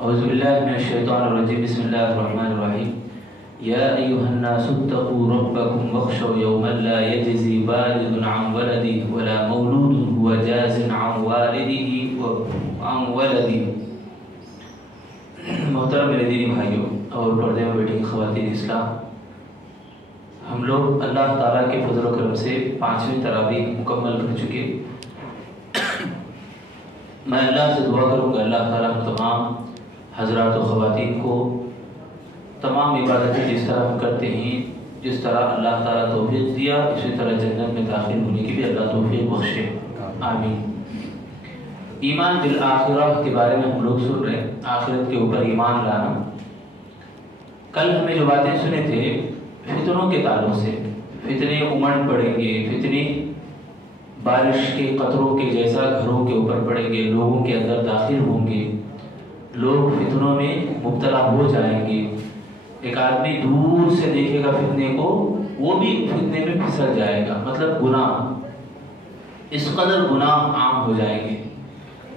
اعوذ باللہ من الشیطان الرجیم، بسم اللہ الرحمن الرحیم۔ یا ایھا الناس اتقوا ربکم واخشوا یوما لا یجزی والد عن ولده ولا مولود هو جاز عن والده عن ولده۔ محترم میرے دینی بھائیوں اور پردے میں بیٹھی خواتین اسلام، ہم لوگ اللہ تعالیٰ کے فضل و کرم سے 5ویں تراویح مکمل کر چکے۔ میں اللہ سے دعا کروں گا اللہ تعالیٰ ہم تمام حضرات و خواتین کو تمام عبادتیں جس طرح ہم کرتے ہیں، جس طرح اللہ تعالیٰ توفیق دیا، اسی طرح جنت میں داخل ہونے کی بھی اللہ توفیق بخشے، آمین۔ ایمان بالآخرہ کے بارے میں ہم لوگ سن رہے ہیں، آخرت کے اوپر ایمان لانا۔ کل ہمیں جو باتیں سنے تھے فتنوں کے تعلق سے، فتنے امڑ پڑیں گے، فتنے بارش کے قطروں کے جیسا گھروں کے اوپر پڑیں گے، لوگوں کے اندر داخل ہوں گے، لوگ فتنوں میں مبتلا ہو جائیں گے۔ ایک آدمی دور سے دیکھے گا فتنے کو، وہ بھی فتنے میں پھسل جائے گا، مطلب گناہ، اس قدر گناہ عام ہو جائیں گے۔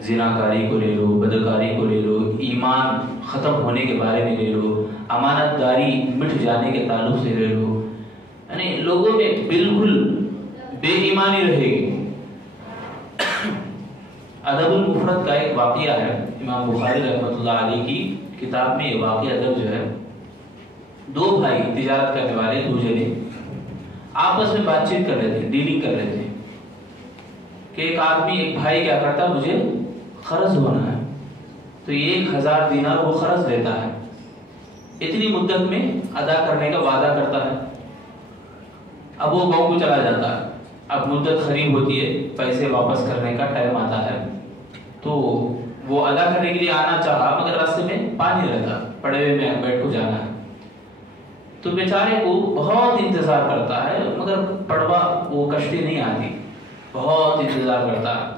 زناکاری کو لے لو، بدکاری کو لے لو، ایمان ختم ہونے کے بارے میں لے لو، امانت داری مٹ جانے کے تعلق سے لے لو، یعنی لوگوں میں بالکل بے ایمانی رہے گی۔ ادب المفرد کا ایک واقعہ ہے، امام بخاری رحمۃ اللہ علیہ کی کتاب میں یہ واقعہ ادب جو ہے، دو بھائی تجارت کرنے والے، دو جنے آپس میں بات چیت کر رہے تھے، ڈیلنگ کر رہے تھے کہ ایک آدمی، ایک بھائی کیا کرتا، مجھے قرض ہونا ہے تو 1000 دینار وہ قرض لیتا ہے، اتنی مدت میں ادا کرنے کا وعدہ کرتا ہے۔ اب وہ گاؤں کو چلا جاتا ہے، اب مدت قریب ہوتی ہے، پیسے واپس کرنے کا ٹائم آتا ہے، تو وہ ادا کرنے کے لیے آنا چاہا مگر راستے میں پانی رہتا، پڑے ہوئے میں بیٹھ کو جانا ہے، تو بیچارے کو بہت انتظار کرتا ہے مگر پڑوا وہ کشتی نہیں آتی، بہت انتظار کرتا ہے۔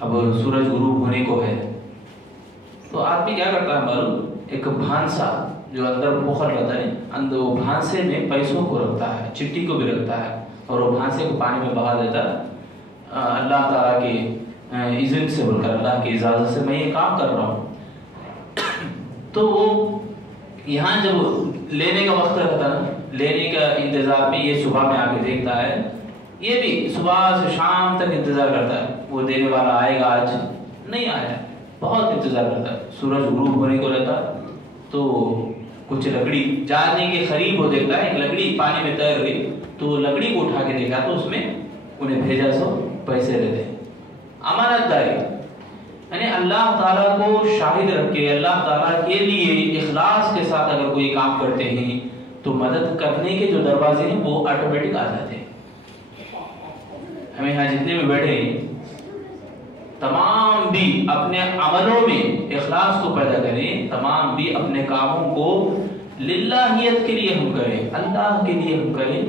اب سورج غروب ہونے کو ہے تو آدمی کیا کرتا ہے معلوم، ایک بھانسا جو اندر پوکھر رہتا ہے، اندر وہ بھانسے میں پیسوں کو رکھتا ہے، چٹی کو بھی رکھتا ہے، اور وہ بھانسے کو پانی میں بہا دیتا ہے۔ اللہ تعالیٰ کے اذن سے بول کر، اللہ کی اجازت سے میں یہ کام کر رہا ہوں۔ تو وہ یہاں جب لینے کا وقت رہتا نا، لینے کا انتظار میں یہ صبح میں آ کے دیکھتا ہے، یہ بھی صبح سے شام تک انتظار کرتا ہے، وہ دینے والا آئے گا، آج نہیں آیا، بہت انتظار کرتا ہے۔ سورج غروب ہونے کو رہتا تو کچھ لکڑی جانے کے قریب وہ دیکھتا ہے، ایک لکڑی پانی میں تیر گئی تو لکڑی کو اٹھا کے دیکھا تو اس میں انہیں بھیجا سو پیسے لیتے، امانت داری، یعنی اللہ تعالیٰ کو شاہد رکھ کے، اللہ تعالیٰ کے لیے اخلاص کے ساتھ اگر کوئی کام کرتے ہیں تو مدد کرنے کے جو دروازے ہیں وہ آٹومیٹک آ جاتے ہیں۔ ہمیں یہاں جتنے بھی بیٹھے ہیں تمام بھی اپنے عملوں میں اخلاص کو پیدا کریں، تمام بھی اپنے کاموں کو للہیت کے لیے ہم کریں، اللہ کے لیے ہم کریں،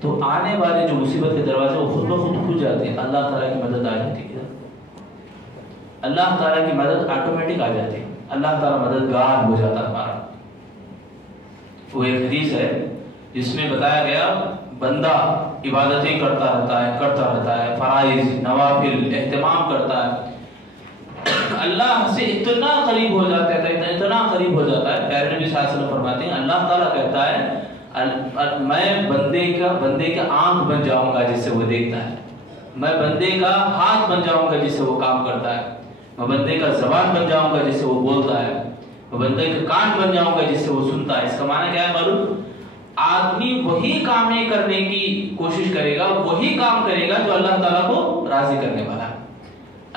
تو آنے والے جو مصیبت کے دروازے وہ خود بخود کھل جاتے ہیں، اللہ تعالیٰ کی مدد آ جاتی ہے، اللہ تعالیٰ کی مدد آٹومیٹک آ جاتی ہے، اللہ تعالیٰ مددگار ہو جاتا ہے ہمارا۔ وہ ایک حدیث ہے جس میں بتایا گیا بندہ عبادتیں کرتا رہتا ہے، فرائض نوافل اہتمام کرتا ہے، اللہ سے اتنا قریب ہو جاتا ہے، اتنا قریب ہو جاتا ہے، پیارے نبی صلی اللہ علیہ وسلم فرماتے ہیں اللہ تعالیٰ کہتا ہے میں بندے کا آنکھ بن جاؤں گا جس سے وہ دیکھتا ہے، میں بندے کا ہاتھ بن جاؤں گا جس سے وہ کام کرتا ہے، میں بندے کا زبان بن جاؤں گا جس سے وہ بولتا ہے، میں بندے کا کان بن جاؤں گا جس سے وہ سنتا ہے۔ اس کا معنی کیا ہے معلوم؟ آدمی وہی کامیں کرنے کی کوشش کرے گا، وہی کام کرے گا جو اللہ تعالیٰ کو راضی کرنے والا ہے،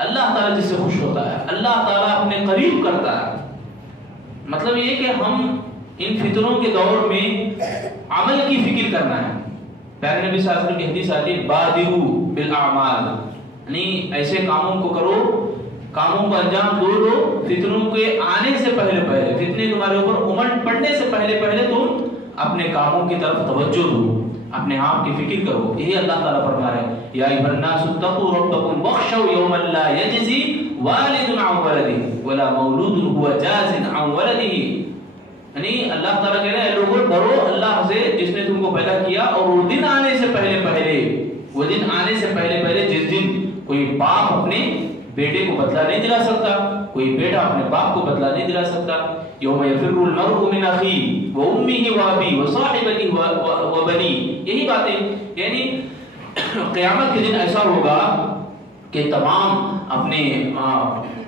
اللہ تعالیٰ جس سے خوش ہوتا ہے، اللہ تعالیٰ اپنے قریب کرتا ہے۔ مطلب یہ کہ ہم ان فتنوں کے دور میں عمل کی فکر کرنا ہے۔ پیارے نبی صلی اللہ علیہ وسلم کی حدیث آتی ہے بادروا بالاعمال، یعنی ایسے کاموں کو کرو، کاموں کو انجام دو فتنوں کے آنے سے پہلے، فتنے تمہارے اوپر امٹ پڑنے سے پہلے تم اپنے کاموں کی طرف توجہ دو، اپنے آپ کی فکر کرو۔ یہی اللہ تعالیٰ فرما رہے ہیں یا ایھا الناس اتقوا ربکم واخشوا یوما لا یجزی والد عن ولده ولا مولود هو جاز عن ولده، یعنی اللہ تعالیٰ کہہ رہے ہیں لوگوں ڈرو اللہ سے جس نے تم کو پیدا کیا، اور وہ دن آنے سے پہلے جس دن کوئی باپ اپنے بیٹے کو بدلہ نہیں دلا سکتا، کوئی بیٹا اپنے باپ کو بدلہ نہیں دلا سکتا. یوم یفر المرء من اخیہ وامہ وابیہ وصاحبتہ وبنیہ، یہی باتیں. یعنی قیامت کے دن ایسا ہوگا کہ تمام اپنے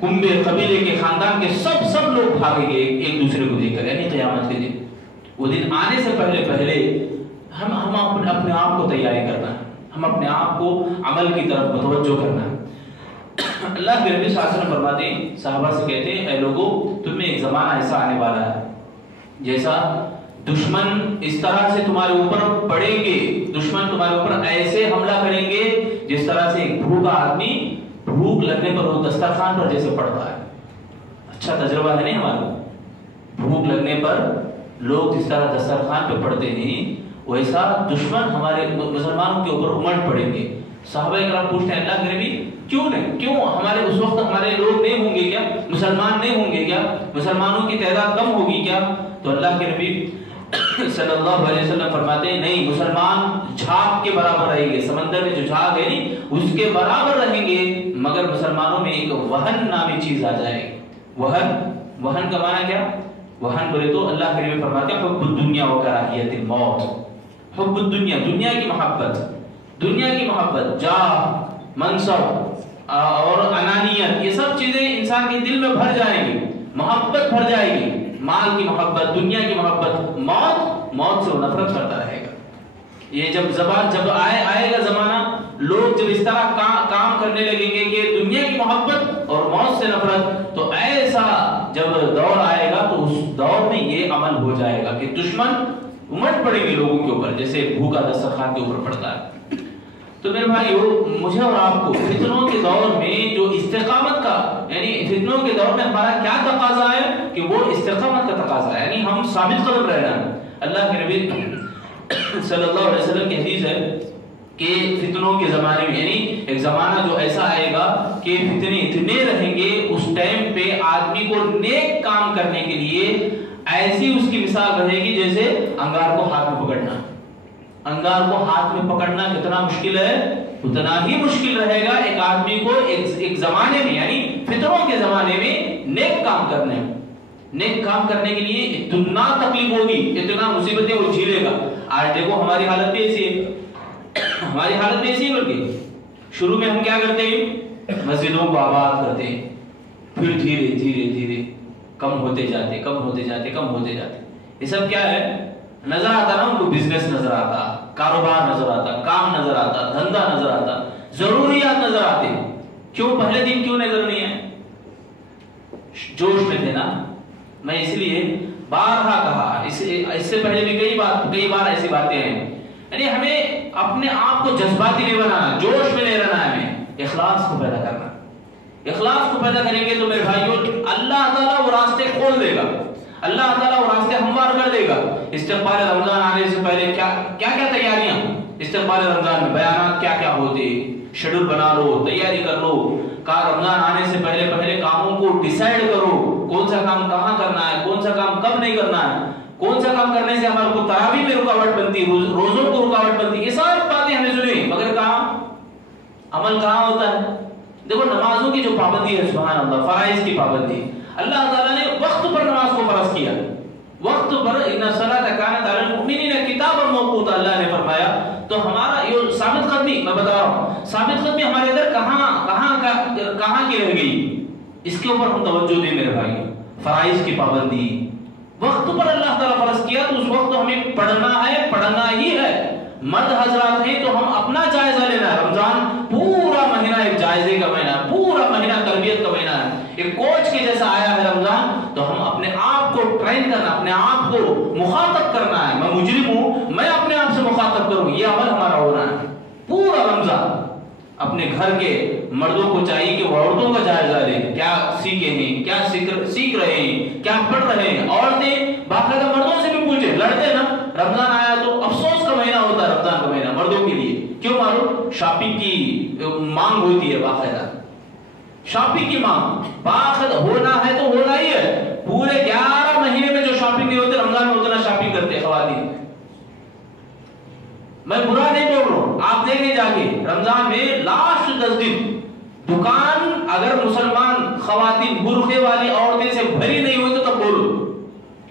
کنبے قبیلے کے خاندان کے سب لوگ بھاگیں گے ایک دوسرے کو دیکھ کر. یعنی قیامت کے دن، وہ دن آنے سے پہلے ہم اپنے آپ کو تیاری کرنا ہے، ہم اپنے آپ کو عمل کی طرف متوجہ کرنا ہے. اللہ کے نبی صلی اللہ علیہ وسلم فرماتے ہیں، صحابہ سے کہتے ہیں اے لوگوں تم میں ایک زمانہ ایسا آنے والا ہے جیسا دشمن اس طرح سے تمہارے اوپر پڑیں گے، دشمن تمہارے اوپر ایسے حملہ کریں گے جس طرح سے ایک بھوکا آدمی بھوک لگنے پر وہ دسترخوان پر جیسے پڑتا ہے. اچھا تجربہ ہے نہیں ہمارا؟ بھوک لگنے پر لوگ جس طرح دسترخوان پہ پڑتے ہیں ویسا دشمن ہمارے مسلمانوں کے اوپر امٹ پڑیں گے. صحابہ کرام پوچھتے ہیں اللہ کے نبی کیوں نہیں، کیوں ہمارے اس وقت ہمارے لوگ نہیں ہوں گے کیا، مسلمان نہیں ہوں گے کیا، مسلمانوں کی تعداد کم ہوگی کیا؟ تو اللہ کے نبی صلی اللہ علیہ وسلم فرماتے ہیں نہیں، مسلمان جھاگ کے برابر رہیں گے، سمندر میں جو جھاگ ہے اس کے برابر رہیں گے، مگر مسلمانوں میں ایک وہن نامی چیز آ جائے گی. وہن کا معنی کیا؟ وہن بولے تو اللہ کے نبی فرماتے ہیں حب الدنیا و کراہیت الموت. حب الدنیا، دنیا کی محبت، جاہ، منصب اور انانیت، یہ سب چیزیں انسان کے دل میں بھر جائیں گی، محبت بھر جائے گی، مال کی محبت، دنیا کی محبت، موت سے وہ نفرت کرتا رہے گا. یہ جب آئے گا زمانہ، لوگ جب اس طرح کام کرنے لگیں گے کہ دنیا کی محبت اور موت سے نفرت، تو ایسا جب دور آئے گا تو اس دور میں یہ عمل ہو جائے گا کہ دشمن امٹ پڑیں گے لوگوں کے اوپر جیسے بھوکا دسترخوان کے اوپر پڑتا ہے. تو میرے بھائیو، مجھے اور آپ کو فتنوں کے دور میں جو استقامت کا، یعنی فتنوں کے دور میں ہمارا کیا تقاضا ہے کہ وہ استقامت کا تقاضا ہے، یعنی ہم ثابت قدم رہنا. اللہ کے نبی صلی اللہ علیہ وسلم کی حدیث ہے کہ فتنوں کے زمانے میں، یعنی ایک زمانہ جو ایسا آئے گا کہ فتنے اتنے رہیں گے، اس ٹائم پہ آدمی کو نیک کام کرنے کے لیے ایسی اس کی مثال رہے گی جیسے انگار کو ہاتھ میں پکڑنا. انگار کو ہاتھ میں پکڑنا کتنا مشکل ہے، اتنا ہی مشکل رہے گا ایک آدمی کو ایک زمانے میں، یعنی فتنوں کے زمانے میں نیک کام کرنے کے لیے اتنا تکلیف ہوگی، اتنا مصیبتیں وہ جھیلے گا. آج دیکھو ہماری حالت بھی ایسی ہے، بلکہ شروع میں ہم کیا کرتے ہیں، مسجدوں کو آباد کرتے ہیں، پھر دھیرے کم ہوتے جاتے. یہ سب کیا ہے؟ نظر آتا نا ان کو، بزنس نظر آتا، کاروبار نظر آتا، کام نظر آتا، دھندا نظر آتا، ضروریات نظر آتے. کیوں پہلے دن کیوں نظر نہیں ہے؟ جوش میں تھے نا. میں اس لیے بارہا کہا، اس سے پہلے بھی کئی بار ایسی باتیں ہیں، یعنی ہمیں اپنے آپ کو جذباتی نہیں بنانا، جوش میں نہیں رہنا ہے، ہمیں اخلاص کو پیدا کرنا. اخلاص کو پیدا کریں گے تو میرے بھائیوں اللہ تعالیٰ وہ راستے کھول دے گا، اللہ تعالیٰ وہ راستے ہموار کر دے گا. استقبال رمضان آنے سے پہلے کیا تیاریاں، استقبال رمضان میں بیانات کیا ہوتے، شیڈول بنا لو، تیاری کر لو. رمضان آنے سے پہلے کاموں کو ڈیسائیڈ کرو، کون سا کام کہاں کرنا ہے، کون سا کام کب نہیں کرنا ہے، کون سا کام کرنے سے ہمارے کو تراویح میں رکاوٹ بنتی، روزوں کو رکاوٹ بنتی. یہ سب باتیں ہمیں سنیں، مگر عمل کہاں ہوتا ہے؟ دیکھو نمازوں کی جو پابندی ہے، سبحان اللہ، فرائض کی پابندی، اللہ تعالیٰ نے وقت پر نماز کو فرض کیا، وقت پر، ان الصلاۃ کانت علی المؤمنین کتابا موقوتا، اللہ نے فرمایا. تو ہمارا یہ ثابت قدمی، میں بتا رہا ہوں، ثابت قدمی ہمارے اندر کہاں کی رہ گئی، اس کے اوپر ہم توجہ دیں میرے بھائی. فرائض کی پابندی، وقت پر اللہ تعالیٰ فرض کیا تو اس وقت ہمیں پڑھنا ہی ہے. مرد حضرات ہیں تو ہم اپنا جائزہ لینا ہے. رمضان پورا مہینہ ایک جائزے کا مہینہ، پورا مہینہ تربیت کا مہینہ ہے، ایک کوچ کے جیسا آیا ہے رمضان. تو ہم اپنے آپ کو ٹرین کرنا، اپنے آپ کو مخاطب کرنا ہے. میں مجرم ہوں، میں اپنے آپ سے مخاطب کروں، یہ عمل ہمارا ہو رہا ہے پورا رمضان. اپنے گھر کے مردوں کو چاہیے کہ وہ عورتوں کا جائزہ لیں، کیا سیکھے ہیں، کیا سیکھ رہے ہیں، کیا پڑھ رہے ہیں. عورتیں باقاعدہ مردوں سے بھی پوچھیں، لڑتے نا. رمضان آیا تو افسوس کا مہینہ ہوتا ہے رمضان کا مہینہ مردوں کے لیے. کیوں معلوم؟ شاپنگ کی مانگ ہوتی ہے، باقاعدہ شاپنگ کی مانگ باقاعدہ ہونا ہے تو ہونا ہی ہے. پورے 11 مہینے میں جو شاپنگ نہیں ہوتے، رمضان میں اتنا شاپنگ کرتے خواتین. میں برا نہیں بول رہا ہوں، آپ دیکھیں جا کے رمضان میں لاسٹ 10 دن دکان اگر عقدے والی عورتیں سے بھری نہیں ہوئی تو تب بولو.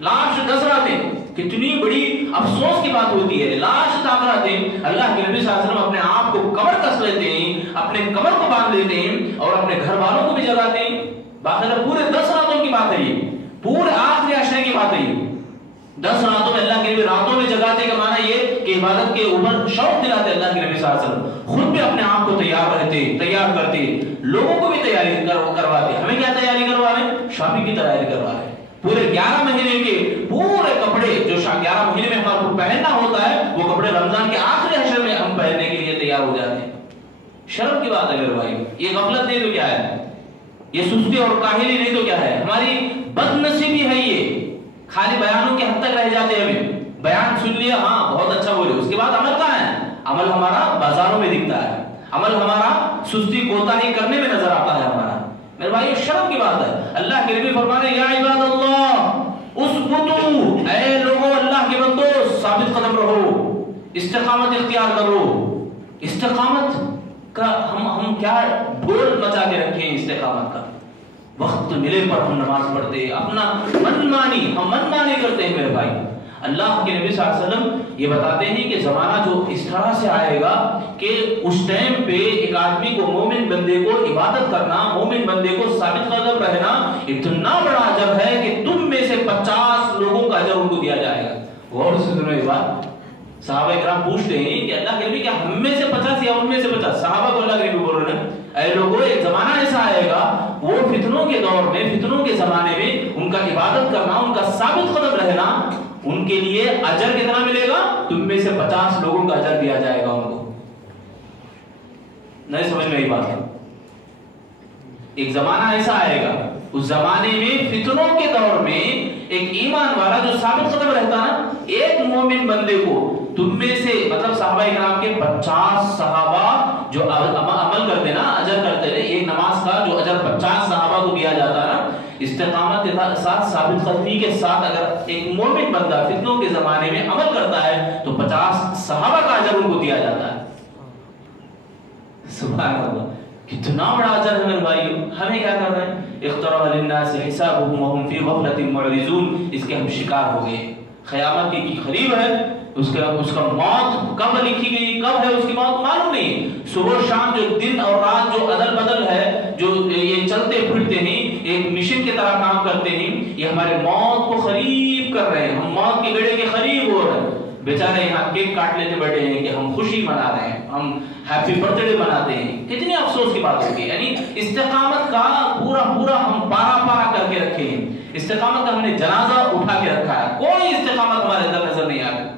لاش 10 راتیں کتنی بڑی افسوس کی بات ہوتی ہے. لاش تک راتیں اللہ کے نبی صلی اللہ علیہ وسلم اپنے آپ کو کمر کس لیتے ہیں, اپنے کمر کو باندھ لیتے ہیں اور اپنے گھر والوں کو بھی جگاتے ہیں. باقاعدہ پورے 10 راتوں کی بات ہے, یہ پورے آخری عشرے کی بات ہے. 10 راتوں میں اللہ کے نبی راتوں میں جگاتے کا معنی یہ کہ عبادت کے اوپر شوق دلاتے اللہ کے نبی صلی اللہ علیہ وسلم. خود بھی اپنے آپ کو تیار رہتے, تیار کرتے, لوگوں کو بھی تیاری کرواتے. ہمیں کیا تیاری کروا رہے ہیں؟ شادی کی تیاری کروا رہے ہیں. پورے 11 مہینے کے پورے کپڑے جو 11 مہینے میں ہمارے کو پہننا ہوتا ہے, وہ کپڑے رمضان کے آخری عشر میں ہم پہننے کے لیے تیار ہو جاتے ہیں. شرم کی بات ہے میرے بھائی, یہ غفلت نہیں تو کیا ہے, یہ سستی اور کاہلی نہیں تو کیا ہے, ہماری بد نصیبی ہے. یہ خالی بیانوں کے حد تک رہ جاتے ہیں. ہمیں بیان سن لیا, ہاں بہت اچھا بولے, اس کے بعد عمل کہاں ہے؟ عمل ہمارا بازاروں میں دکھتا ہے, عمل ہمارا سستی کوتاہی کرنے میں نظر آتا ہے ہمارا. میرے بھائی شرم کی بات ہے. اللہ کے نبی فرمانے یا عباد اللہ اسبتو, اے لوگوں اللہ کے بندو ثابت قدم رہو, استقامت اختیار کرو. استقامت کا ہم کیا ڈھول مچا کے رکھے ہیں استقامت کا. وقت ملے پر ہم نماز پڑھتے, اپنا من مانی کرتے ہیں. میرے بھائی اللہ کے نبی صلی اللہ علیہ وسلم یہ بتاتے ہیں کہ زمانہ جو اس طرح سے آئے گا کہ اس ٹائم پہ ایک آدمی کو, مومن بندے کو عبادت کرنا, مومن بندے کو ثابت قدم رہنا اتنا بڑا اجر ہے کہ تم میں سے 50 لوگوں کا اجر ان کو دیا جائے گا. غور سے سنو یہ بات. صحابہ کرام پوچھتے ہیں کہ اللہ کے نبی کیا ہم میں سے 50 یا ان میں سے 50؟ صحابہ کو اللہ کے نبی بول رہے ہیں اے لوگوں ایک زمانہ ایسا آئے گا, وہ فتنوں کے دور میں, فتنوں کے زمانے میں ان کا عبادت کرنا, ان کا ثابت قدم رہنا, ان کے لیے اجر کتنا ملے گا؟ تم میں سے 50 لوگوں کا اجر دیا جائے گا ان کو. نہیں سمجھ میں یہ بات ہے. ایک زمانہ ایسا آئے گا, اس زمانے میں فتنوں کے دور میں ایک ایمان والا جو ثابت قدم رہتا نا, ایک مومن بندے کو تم میں سے, مطلب صحابہ کرام کے 50 صحابہ جو عمل کرتے نا, اجر کرتے تھے, ایک نماز کا جو اجر 50 صحابہ کو دیا جاتا نا, استقامت کے ساتھ ثابت قدمی کے ساتھ اگر ایک مومن بندہ فتنوں کے زمانے میں عمل کرتا ہے تو 50 صحابہ کا اجر ان کو دیا جاتا ہے. سبحان اللہ, کتنا بڑا اجر ہے میرے بھائیو. ہمیں کیا کرنا ہے؟ اقترب للناس حسابهم وهم في غفلة معرضون. اس کے ہم شکار ہو گئے. قیامت کی قریب ہے, اس کا موت کب لکھی گئی, کب ہے اس کی موت معلوم نہیں. صبح شام جو دن اور رات جو عدل بدل ہے, جو یہ چلتے پھرتے ہیں, ایک مشن کی طرح کام کرتے ہیں, یہ ہمارے موت کو قریب کر رہے ہیں. ہم موت کے بیڑے کے قریب ہو رہے ہیں. بیچارے یہاں کیک کاٹ لیتے بیٹھے ہیں کہ ہم خوشی منا رہے ہیں, ہم ہیپی برتھ ڈے مناتے ہیں. کتنی افسوس کی بات ہوگی. یعنی استقامت کا پورا ہم پارا کر کے رکھے ہیں. استقامت کا ہم نے جنازہ اٹھا کے رکھا ہے. کوئی استقامت ہمارے اندر نظر نہیں آتی.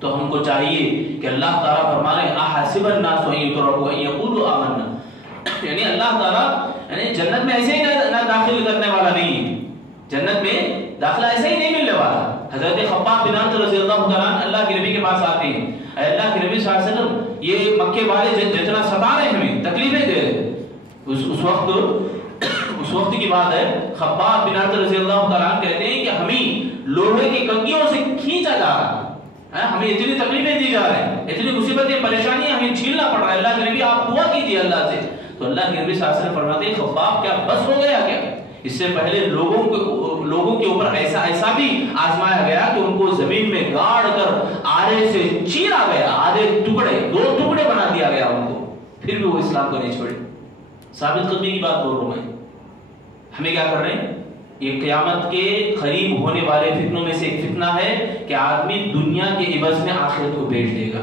تو ہم کو چاہیے کہ اللہ تعالیٰ فرما رہے ہیں احسب الناس ان یترکوا ان یقولوا آمنا, یعنی اللہ تعالیٰ یعنی جنت میں ایسے ہی نہ داخل کرنے والا نہیں ہے. جنت میں داخلہ ایسے ہی نہیں ملنے والا. حضرت خباب بن عرط رضی اللہ تعالیٰ عنہ اللہ کے نبی کے پاس آتے ہیں, اے اللہ کے نبی صلی اللہ علیہ وسلم یہ مکے والے جتنا ستا رہے ہیں, ہمیں تکلیفیں دے رہے. اس وقت کی بات ہے, خباب بن عرط رضی اللہ تعالیٰ عنہ کہتے ہیں کہ ہمیں لوہے کی کنگیوں سے کھینچا جا رہا ہے, ہمیں اتنی تکلیفیں دی جا رہے ہیں, اتنی مصیبتیں پریشانیاں ہمیں جھیلنا پڑ رہا ہے. اللہ کے نبی آپ دعا کیجیے اللہ سے. تو اللہ کے نبی صلی اللہ علیہ وسلم فرماتے ہیں خباب کیا بس ہو گیا کیا؟ اس سے پہلے لوگوں کے اوپر ایسا بھی آزمایا گیا کہ ان کو زمین میں گاڑ کر آرے سے چیرا گیا, آدھے ٹکڑے 2 ٹکڑے بنا دیا گیا ان کو, پھر بھی وہ اسلام کو نہیں چھوڑے. ثابت قدمی کی بات بول رہا ہوں میں. ہمیں کیا کر رہے ہیں؟ یہ قیامت کے قریب ہونے والے فتنوں میں سے ایک فتنہ ہے کہ آدمی دنیا کے عوض میں آخرت کو بیچ دے گا.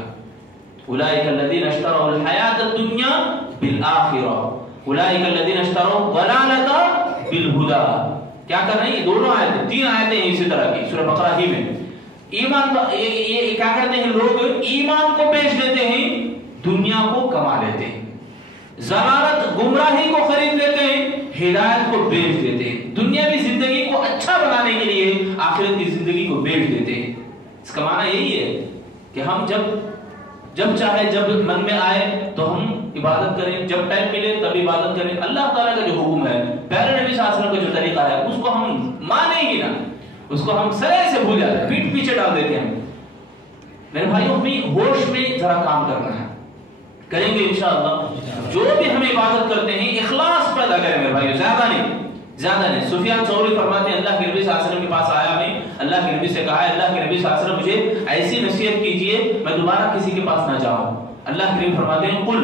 اولئک الذین اشتروا الحیات الدنیا بالآخرہ اولئک الذین اشتروا الضلالۃ بالہدی. کیا کر رہے ہیں؟ یہ دونوں آیتیں, 3 آیتیں ہیں اسی طرح کی سورہ بقرہ ہی میں. ایمان یہ کیا کرتے ہیں لوگ؟ ایمان کو بیچ دیتے ہیں, دنیا کو کما لیتے ہیں. ضلالت گمراہی کو خرید لیتے ہیں, ہدایت کو بیچ دیتے ہیں. دنیاوی زندگی کو اچھا بنانے کے لیے آخرت کی زندگی کو بیچ دیتے ہیں. اس کا معنی یہی ہے کہ ہم جب چاہے, جب من میں آئے تو ہم عبادت کریں, جب ٹائم ملے تب عبادت کریں. اللہ تعالیٰ کا جو حکم ہے, پیارے نبی صلی اللہ علیہ وسلم کا جو طریقہ ہے, اس کو ہم مانیں گی نا, اس کو ہم سرے سے بھول جاتے ہیں, پیٹ پیچھے ڈال دیتے ہیں. میرے بھائیوں ہمیں ہوش میں ذرا کام کرنا ہے, کریں گے انشاءاللہ. جو بھی ہم عبادت کرتے ہیں اخلاص پیدا کریں میرے بھائیوں, زیادہ نہیں. زیادہ نہیں. سفیان ثوری فرماتے ہیں اللہ کے نبی صلی اللہ علیہ وسلم کے پاس آیا میں، اللہ کے نبی سے کہا ہے اللہ کے نبی صلی اللہ علیہ وسلم مجھے ایسی نصیحت کیجئے میں دوبارہ کسی کے پاس نہ جاؤں. اللہ کے نبی فرماتے ہیں قل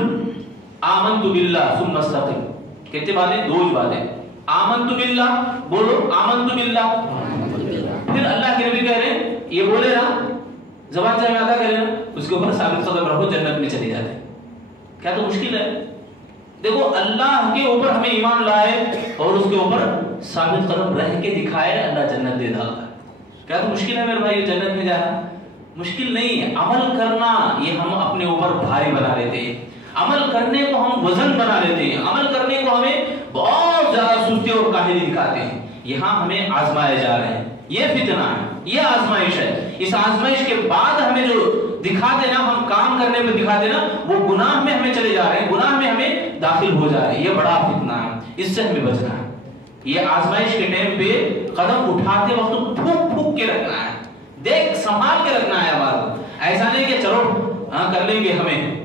آمنت باللہ ثم استقم. کتنی باتیں؟ دو ہی باتیں. آمنت باللہ، بولو آمنت باللہ. پھر اللہ کے نبی کہہ رہے ہیں یہ بولے نا زبان سے ہمیں ادا کرے نا، اس کے اوپر ثابت قدم رہو جنت میں چلی جاتے. کیا تو مشکل ہے؟ دیکھو اللہ کے اوپر ہمیں ایمان لائے اور اس کے اوپر ثابت قدم رہ کے دکھائے، اللہ جنت دے ڈالتا ہے. کیا تو مشکل ہے میرے بھائی جنت میں جانا؟ مشکل نہیں ہے. عمل کرنا یہ ہم اپنے اوپر بھاری بنا لیتے ہیں، عمل کرنے کو ہم وزن بنا لیتے ہیں، عمل کرنے کو ہمیں بہت زیادہ سستی اور کاہلی دکھاتے ہیں. یہاں ہمیں آزمائے جا رہے ہیں، یہ فتنہ ہے، یہ آزمائش ہے. اس آزمائش کے بعد ہمیں جو دکھا دینا، ہم کام کرنے میں دکھا دینا، وہ گناہ میں ہمیں چلے جا رہے ہیں، گناہ میں ہمیں داخل ہو جا رہے ہیں. یہ بڑا فتنہ ہے، اس سے ہمیں بچنا ہے. یہ آزمائش کے ٹائم پہ قدم اٹھاتے وقت پھونک پھونک کے رکھنا ہے، دیکھ سنبھال کے رکھنا ہے ہمارا. ایسا نہیں کہ چلو ہاں کر لیں گے. ہمیں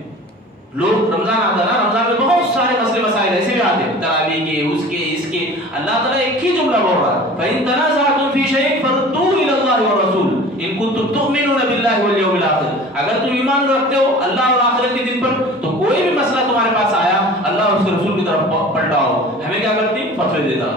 لوگ رمضان آتا ہے نا، رمضان میں بہت سارے مسئلے مسائل ایسے بھی آتے ہیں، تراویح کے، اس کے، اس کے. اللہ تعالیٰ ایک ہی جملہ بول رہا ہے فَإِن تَنَازَعْتُمْ فِي شَيْءٍ فَرُدُّوهُ إِلَى اللَّهِ وَالرَّسُولِ إِن كُنتُمْ تُؤْمِنُونَ بِاللَّهِ وَالْيَوْمِ الْآخِرِ. اگر تم ایمان رکھتے ہو اللہ اور آخرت کے دن پر تو کوئی بھی مسئلہ تمہارے پاس آیا اللہ اور اس کے رسول کی طرف پلٹاؤ. ہمیں کیا کرتی ہیں؟ فتوے دیتا.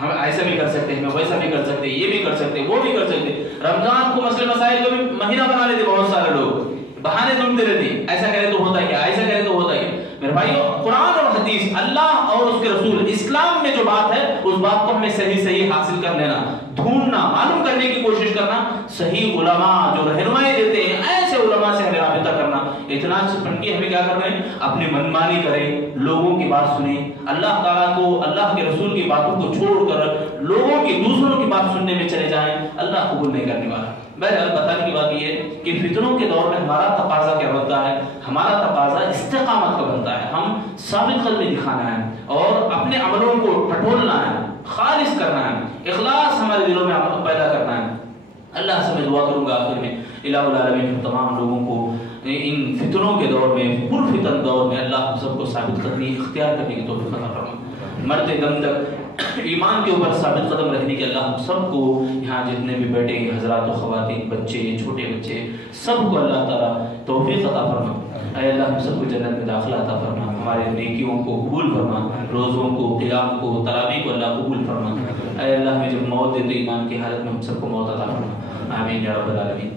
ہم ایسا بھی کر سکتے ہیں، ہم ویسا بھی کر سکتے ہیں، یہ بھی کر سکتے ہیں، وہ بھی کر سکتے ہیں. رمضان کو مسئلے مسائل کو بھی مہینہ بنا لیتے بہت سارے لوگ، بہانے ڈھونڈتے رہتے ہیں، ایسا کرے تو ہوتا کیا، ایسا کرے تو ہوتا کیا. میرے بھائیو قرآن اور حدیث، اللہ اور اس کے رسول، اسلام میں جو بات ہے اس بات کو ہمیں صحیح صحیح حاصل کر لینا، ڈھونڈنا، معلوم کرنے کی کوشش کرنا. صحیح علماء جو رہنمائی دیتے ہیں ایسے علماء سے ہمیں رابطہ کرنا. اتنا بن کے ہمیں کیا کر رہے ہیں؟ اپنی منمانی کریں، لوگوں کی بات سنیں. اللہ تعالیٰ کو، اللہ کے رسول کی باتوں کو چھوڑ کر لوگوں کی، دوسروں کی بات سننے میں چلے جائیں، اللہ قبول نہیں کرنے والا. بہرحال بتانے کی بات یہ ہے کہ فتنوں کے دور میں ہمارا تقاضا کیا بنتا ہے؟ ہمارا تقاضا استقامت کا بنتا ہے. ہم ثابت قدمی دکھانا ہے اور اپنے عملوں کو ٹٹولنا ہے، خالص کرنا ہے، اخلاص ہمارے دلوں میں پیدا کرنا ہے. اللہ سے میں دعا کروں گا آخر میں الہ العالمین تمام لوگوں کو ان فتنوں کے دور میں، پر فتن دور میں اللہ ہم سب کو ثابت قدمی اختیار کرنے کی توفیق عطا فرمائے. مرتے دم تک ایمان کے اوپر ثابت قدم رہنے کے اللہ ہم سب کو، یہاں جتنے بھی بیٹھے ہیں حضرات و خواتین، بچے، چھوٹے بچے، سب کو اللہ تعالیٰ توفیق عطا فرما. اے اللہ ہم سب کو جنت میں داخلہ عطا فرما، ہمارے نیکیوں کو قبول فرما، روزوں کو، قیام کو، تراویح کو اللہ قبول فرما. اے اللہ ہمیں جب موت دے تو ایمان کی حالت میں ہم سب کو موت عطا فرما. آمین یا رب العالمین.